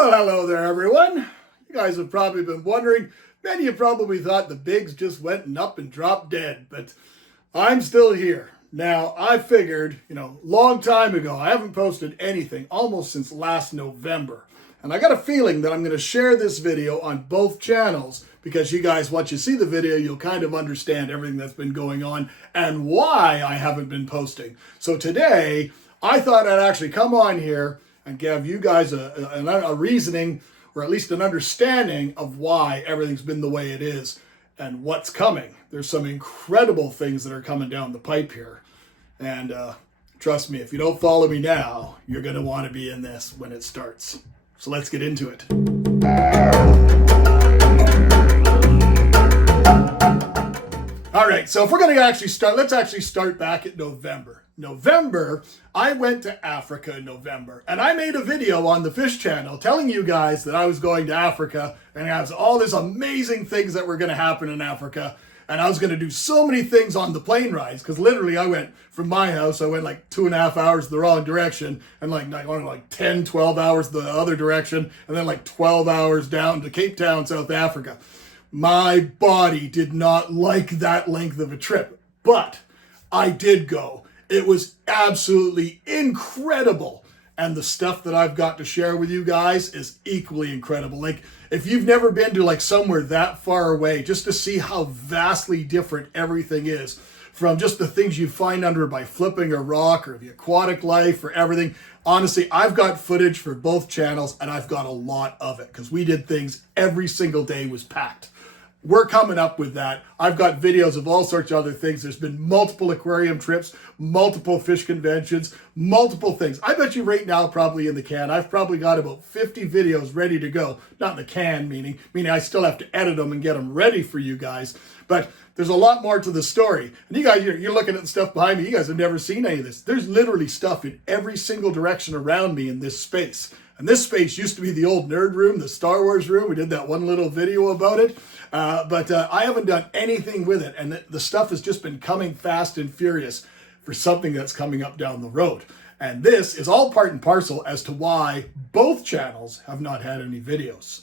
Well, hello there, everyone. You guys have probably been wondering. Many of you probably thought the bigs just went up and dropped dead, but I'm still here. Now, I figured, long time ago, I haven't posted anything almost since last November. And I got a feeling that I'm going to share this video on both channels because you guys, once you see the video, you'll kind of understand everything that's been going on and why I haven't been posting. So today, I thought I'd actually come on here and give you guys a reasoning, or at least an understanding of why everything's been the way it is and what's coming. There's some incredible things that are coming down the pipe here. And trust me, if you don't follow me now, you're going to want to be in this when it starts. So let's get into it. All right, so if we're going to actually start, let's actually start back at November. I went to Africa in November, and I made a video on the Fish Channel telling you guys that I was going to Africa, and I have all these amazing things that were going to happen in Africa, and I was going to do so many things on the plane rides, because literally I went from my house, I went like 2.5 hours the wrong direction, and like 10, 12 hours the other direction, and then like 12 hours down to Cape Town, South Africa. My body did not like that length of a trip, but I did go. It was absolutely incredible. And the stuff that I've got to share with you guys is equally incredible. Like, if you've never been to like somewhere that far away, just to see how vastly different everything is, from just the things you find under by flipping a rock, or the aquatic life, or everything. Honestly, I've got footage for both channels, and I've got a lot of it, because we did things every single day was packed. We're coming up with that. I've got videos of all sorts of other things. There's been multiple aquarium trips, multiple fish conventions, multiple things. I bet you right now, probably in the can, I've probably got about 50 videos ready to go. Not in the can, meaning I still have to edit them and get them ready for you guys. But there's a lot more to the story. And you guys, you're looking at the stuff behind me. You guys have never seen any of this. There's literally stuff in every single direction around me in this space. And this space used to be the old nerd room, the Star Wars room. We did that one little video about it. But I haven't done anything with it. And the stuff has just been coming fast and furious for something that's coming up down the road. And this is all part and parcel as to why both channels have not had any videos.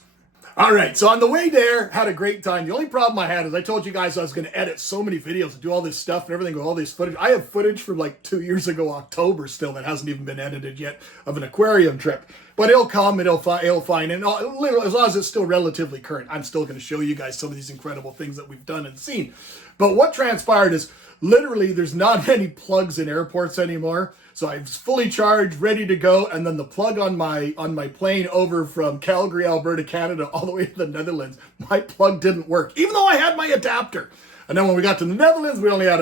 All right, so on the way there, had a great time. The only problem I had is I told you guys I was going to edit so many videos and do all this stuff and everything with all this footage. I have footage from like 2 years ago, October still, that hasn't even been edited yet, of an aquarium trip. But it'll come, it'll fine, and as long as it's still relatively current, I'm still going to show you guys some of these incredible things that we've done and seen. But what transpired is, literally, there's not any plugs in airports anymore. So I was fully charged, ready to go, and then the plug on my plane over from Calgary, Alberta, Canada, all the way to the Netherlands, my plug didn't work, even though I had my adapter. And then when we got to the Netherlands, we only had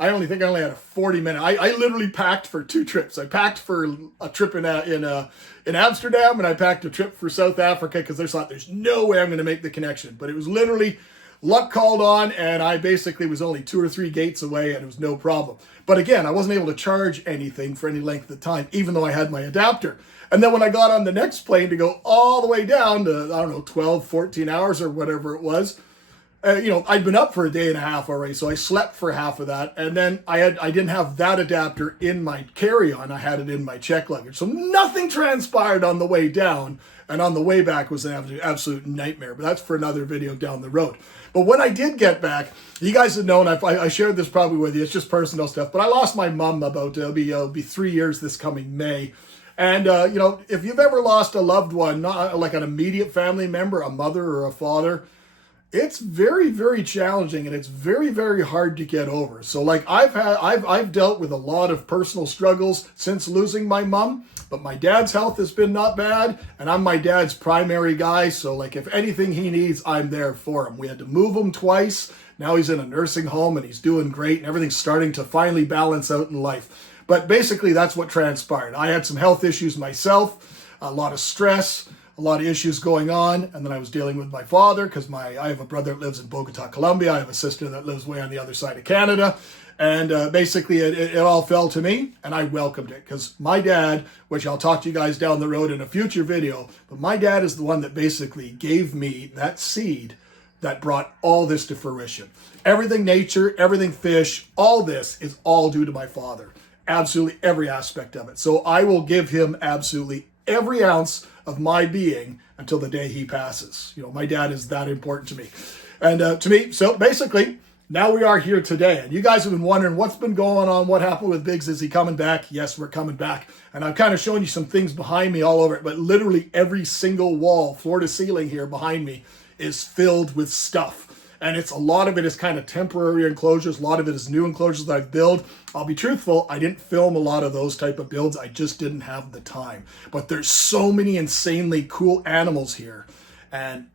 I only had a 40-minute. I literally packed for 2 trips. I packed for a trip in Amsterdam, and I packed a trip for South Africa, because I thought there's no way I'm going to make the connection. But it was literally luck called on, and I basically was only 2 or 3 gates away, and it was no problem. But again, I wasn't able to charge anything for any length of time, even though I had my adapter. And then when I got on the next plane to go all the way down to, 12, 14 hours or whatever it was, I'd been up for a day and a half already, so I slept for half of that. And then I didn't have that adapter in my carry-on. I had it in my check luggage. So nothing transpired on the way down, and on the way back was an absolute nightmare. But that's for another video down the road. But when I did get back, you guys have known, I shared this probably with you, it's just personal stuff, but I lost my mom about, it'll be 3 years this coming May. And, if you've ever lost a loved one, not like an immediate family member, a mother or a father, it's very, very challenging, and it's very, very hard to get over. So like I've dealt with a lot of personal struggles since losing my mom, but my dad's health has been not bad, and I'm my dad's primary guy. So like if anything he needs, I'm there for him. We had to move him twice. Now he's in a nursing home, and he's doing great, and everything's starting to finally balance out in life. But basically that's what transpired. I had some health issues myself, a lot of stress, a lot of issues going on, and then I was dealing with my father, because I have a brother that lives in Bogota, Colombia. I have a sister that lives way on the other side of Canada, and basically it all fell to me, and I welcomed it, because my dad, which I'll talk to you guys down the road in a future video, but my dad is the one that basically gave me that seed that brought all this to fruition. Everything nature, everything fish, all this is all due to my father. Absolutely every aspect of it. So I will give him absolutely every ounce of my being until the day he passes. You know, my dad is that important to me. And to me, so basically, now we are here today. And you guys have been wondering what's been going on, what happened with Biggs, is he coming back? Yes, we're coming back. And I've kind of shown you some things behind me all over it, but literally every single wall, floor to ceiling here behind me is filled with stuff. And it's a lot of it is kind of temporary enclosures. A lot of it is new enclosures that I've built. I'll be truthful, I didn't film a lot of those type of builds. I just didn't have the time. But there's so many insanely cool animals here. And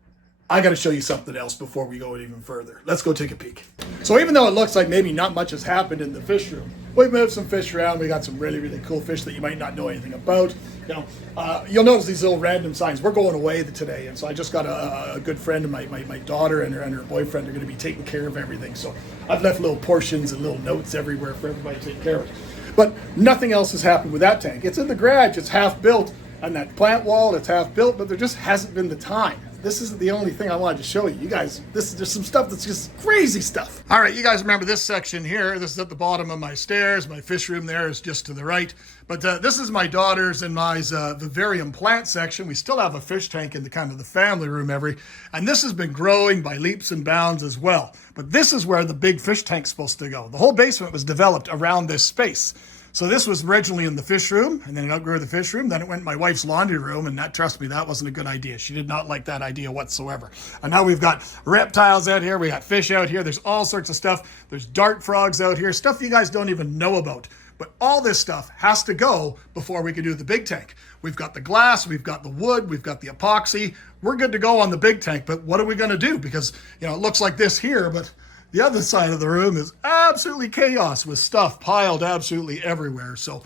I got to show you something else before we go even further. Let's go take a peek. So even though it looks like maybe not much has happened in the fish room, we've moved some fish around. We got some really, really cool fish that you might not know anything about. You know, you'll notice these little random signs. We're going away today, and so I just got a good friend of my daughter and her boyfriend are going to be taking care of everything. So I've left little portions and little notes everywhere for everybody to take care of it. But nothing else has happened with that tank. It's in the garage. It's half built, and that plant wall, it's half built, but there just hasn't been the time. This isn't the only thing I wanted to show you. You guys, there's some stuff that's just crazy stuff. All right, you guys remember this section here. This is at the bottom of my stairs. My fish room there is just to the right. But this is my daughter's and my vivarium plant section. We still have a fish tank in the kind of the family room and this has been growing by leaps and bounds as well. But this is where the big fish tank's supposed to go. The whole basement was developed around this space. So this was originally in the fish room, and then it outgrew the fish room. Then it went in my wife's laundry room, and that, trust me, that wasn't a good idea. She did not like that idea whatsoever. And now we've got reptiles out here. We got fish out here. There's all sorts of stuff. There's dart frogs out here, stuff you guys don't even know about. But all this stuff has to go before we can do the big tank. We've got the glass, we've got the wood, we've got the epoxy. We're good to go on the big tank, but what are we going to do? Because, you know, it looks like this here, but the other side of the room is absolutely chaos with stuff piled absolutely everywhere. So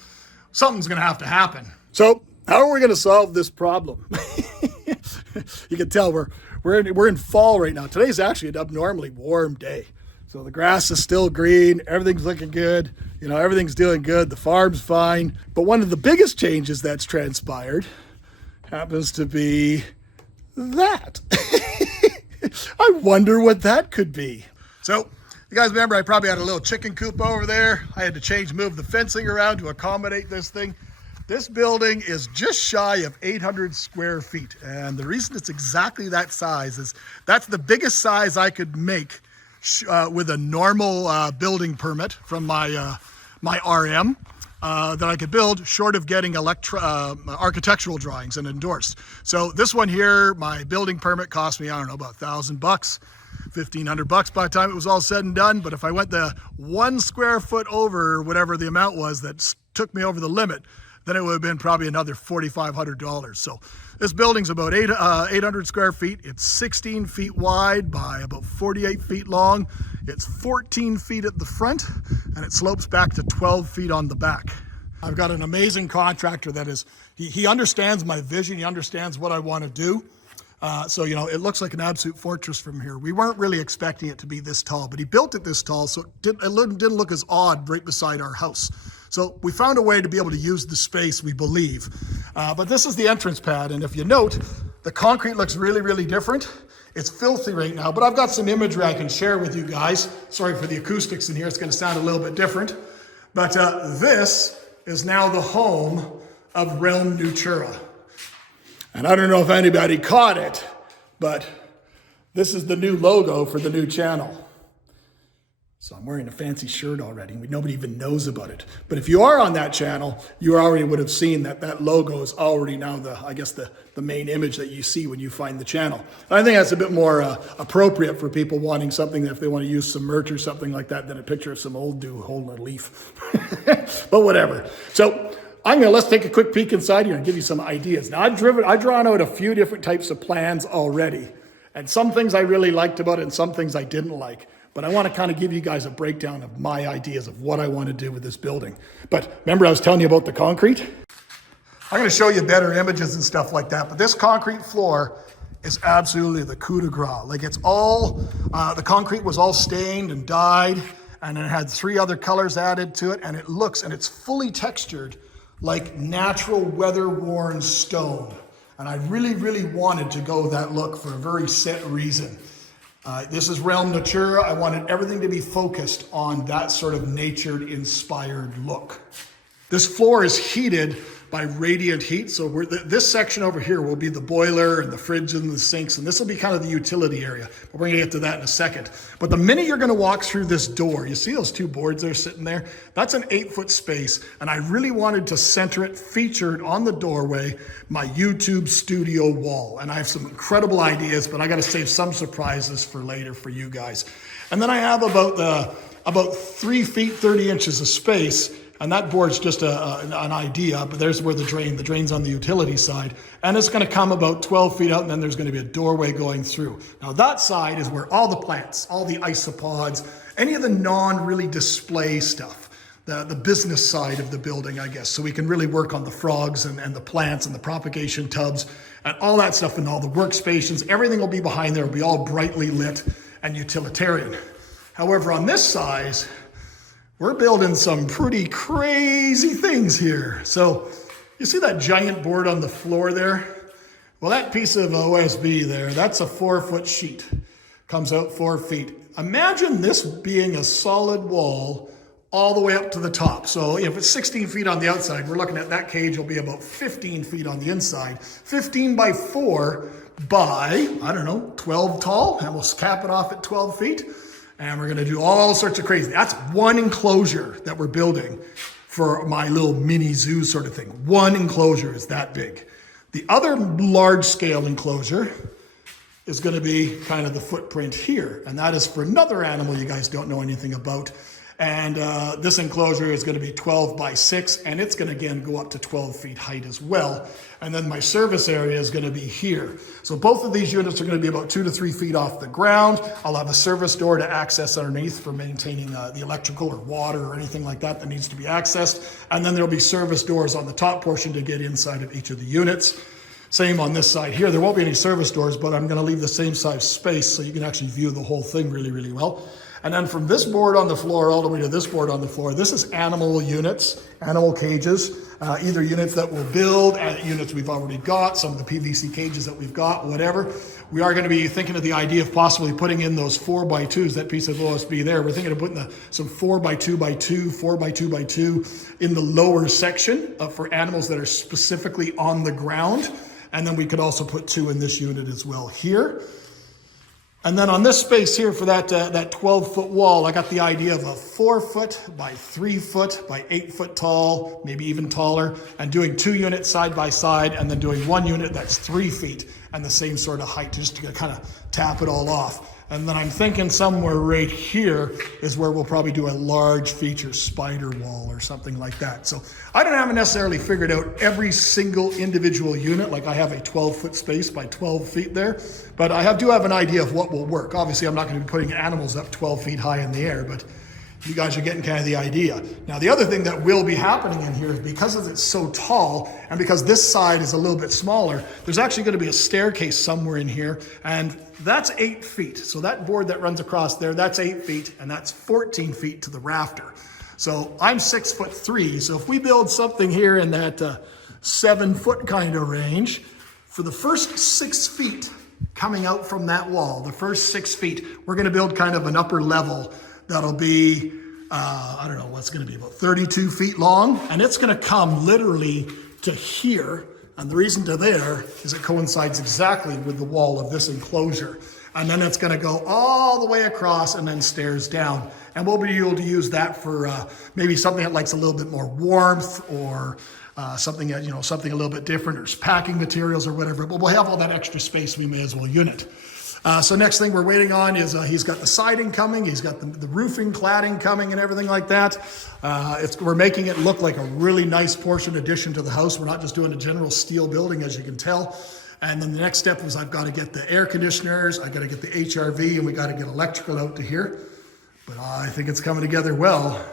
something's going to have to happen. So how are we going to solve this problem? You can tell we're in fall right now. Today's actually an abnormally warm day. So the grass is still green. Everything's looking good. You know, everything's doing good. The farm's fine. But one of the biggest changes that's transpired happens to be that. I wonder what that could be. So, you guys remember I probably had a little chicken coop over there. I had to move the fencing around to accommodate this thing. This building is just shy of 800 square feet. And the reason it's exactly that size is that's the biggest size I could make with a normal building permit from my RM that I could build, short of getting architectural drawings and endorsed. So this one here, my building permit cost me, I don't know, about $1,000, $1,500 by the time it was all said and done. But if I went the 1 square foot over whatever the amount was that took me over the limit, then it would have been probably another $4,500. So this building's about 800 square feet. It's 16 feet wide by about 48 feet long. It's 14 feet at the front, and it slopes back to 12 feet on the back. I've got an amazing contractor that is, he understands my vision. He understands what I want to do. So, you know, it looks like an absolute fortress from here. We weren't really expecting it to be this tall, but he built it this tall, so it didn't look as odd right beside our house. So we found a way to be able to use the space, we believe. But this is the entrance pad, and if you note, the concrete looks really, really different. It's filthy right now, but I've got some imagery I can share with you guys. Sorry for the acoustics in here. It's going to sound a little bit different. But this is now the home of Realm Natura. And I don't know if anybody caught it, but this is the new logo for the new channel. So I'm wearing a fancy shirt already. Nobody even knows about it. But if you are on that channel, you already would have seen that logo is already now the main image that you see when you find the channel. And I think that's a bit more appropriate for people wanting something, if they want to use some merch or something like that, than a picture of some old dude holding a leaf. But whatever. So let's take a quick peek inside here and give you some ideas. Now I've drawn out a few different types of plans already. And some things I really liked about it and some things I didn't like. But I want to kind of give you guys a breakdown of my ideas of what I want to do with this building. But remember I was telling you about the concrete? I'm going to show you better images and stuff like that. But this concrete floor is absolutely the coup de grace. Like it's all, the concrete was all stained and dyed. And it had 3 other colors added to it. And it's fully textured like natural weather-worn stone. And I really, really wanted to go that look for a very set reason. This is Realm Natura. I wanted everything to be focused on that sort of nature-inspired look. This floor is heated by radiant heat. So this section over here will be the boiler and the fridge and the sinks, and this will be kind of the utility area. But we're gonna get to that in a second. But the minute you're gonna walk through this door, you see those two boards there sitting there? That's an 8-foot space, and I really wanted to center it, featured on the doorway, my YouTube studio wall. And I have some incredible ideas, but I gotta save some surprises for later for you guys. And then I have about 3 feet, 30 inches of space. And that board's just an idea, but there's where the drain's on the utility side. And it's gonna come about 12 feet out, and then there's gonna be a doorway going through. Now that side is where all the plants, all the isopods, any of the non-really display stuff, the business side of the building, I guess. So we can really work on the frogs and the plants and the propagation tubs and all that stuff, and all the workstations. Everything will be behind there, will be all brightly lit and utilitarian. However, on this side, we're building some pretty crazy things here. So you see that giant board on the floor there? Well, that piece of OSB there, that's a 4-foot sheet. Comes out 4 feet. Imagine this being a solid wall all the way up to the top. So if it's 16 feet on the outside, we're looking at that cage will be about 15 feet on the inside. 15 by 4 by, I don't know, 12 tall, and we'll cap it off at 12 feet. And we're gonna do all sorts of crazy. That's one enclosure that we're building for my little mini zoo sort of thing. One enclosure is that big. The other large scale enclosure is gonna be kind of the footprint here. And that is for another animal you guys don't know anything about. And this enclosure is gonna be 12 by 6, and it's gonna again go up to 12 feet height as well. And then my service area is gonna be here. So both of these units are gonna be about 2 to 3 feet off the ground. I'll have a service door to access underneath for maintaining the electrical or water or anything like that that needs to be accessed. And then there'll be service doors on the top portion to get inside of each of the units. Same on this side here. There won't be any service doors, but I'm gonna leave the same size space so you can actually view the whole thing really, really well. And then from this board on the floor all the way to this board on the floor, this is animal units, animal cages, either units that we'll build, units we've already got, some of the PVC cages that we've got, whatever. We are gonna be thinking of the idea of possibly putting in those 4x2s, that piece of OSB there. We're thinking of putting some 4x2x2, 4x2x2 in the lower section for animals that are specifically on the ground. And then we could also put 2 in this unit as well here. And then on this space here for that 12-foot wall, I got the idea of a 4-foot by 3-foot by 8-foot tall, maybe even taller, and doing 2 units side by side, and then doing 1 unit that's 3 feet and the same sort of height, just to kind of tap it all off. And then I'm thinking somewhere right here is where we'll probably do a large feature spider wall or something like that. So I don't have necessarily figured out every single individual unit, like I have a 12-foot space by 12 feet there, but I do have an idea of what will work. Obviously, I'm not going to be putting animals up 12 feet high in the air, but you guys are getting kind of the idea. Now, the other thing that will be happening in here is because it's so tall and because this side is a little bit smaller, there's actually going to be a staircase somewhere in here, and that's 8 feet. So that board that runs across there, that's 8 feet, and that's 14 feet to the rafter. So I'm 6'3", so if we build something here in that 7-foot kind of range, for the first 6 feet coming out from that wall, the first 6 feet, we're going to build kind of an upper level that'll be, I don't know, what's gonna be about 32 feet long, and it's gonna come literally to here, and the reason to there is it coincides exactly with the wall of this enclosure. And then it's gonna go all the way across and then stairs down. And we'll be able to use that for maybe something that likes a little bit more warmth, or something, something a little bit different, or packing materials or whatever, but we'll have all that extra space we may as well unit. So next thing we're waiting on is he's got the siding coming, he's got the roofing, cladding coming and everything like that. We're making it look like a really nice portion addition to the house. We're not just doing a general steel building, as you can tell. And then the next step was I've got to get the air conditioners, I got to get the HRV, and we got to get electrical out to here. But I think it's coming together well.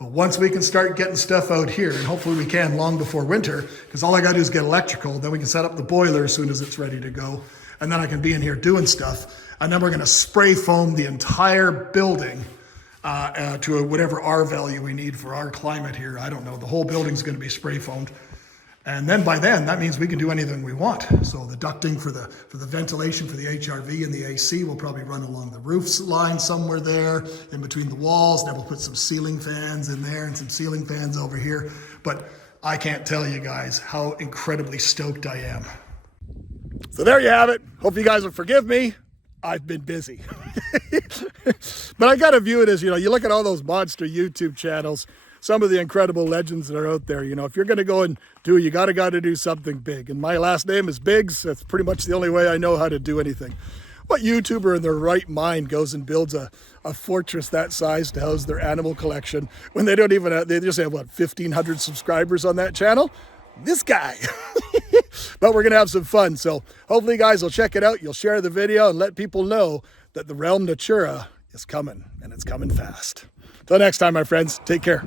But once we can start getting stuff out here, and hopefully we can long before winter, because all I got to do is get electrical, then we can set up the boiler as soon as it's ready to go. And then I can be in here doing stuff. And then we're gonna spray foam the entire building to whatever R value we need for our climate here. I don't know, the whole building's gonna be spray foamed. And then by then, that means we can do anything we want. So the ducting for the ventilation for the HRV and the AC will probably run along the roof line somewhere there, in between the walls. Then we'll put some ceiling fans in there and some ceiling fans over here. But I can't tell you guys how incredibly stoked I am. So there you have it. Hope you guys will forgive me. I've been busy. But I got to view it as, you look at all those monster YouTube channels, some of the incredible legends that are out there. If you're going to go and do, you got to do something big. And my last name is Biggs. That's pretty much the only way I know how to do anything. What YouTuber in their right mind goes and builds a fortress that size to house their animal collection when they don't even have, they just have, 1,500 subscribers on that channel? This guy. But we're going to have some fun. So hopefully you guys will check it out. You'll share the video and let people know that the Realm Natura is coming, and it's coming fast. Till next time, my friends, take care.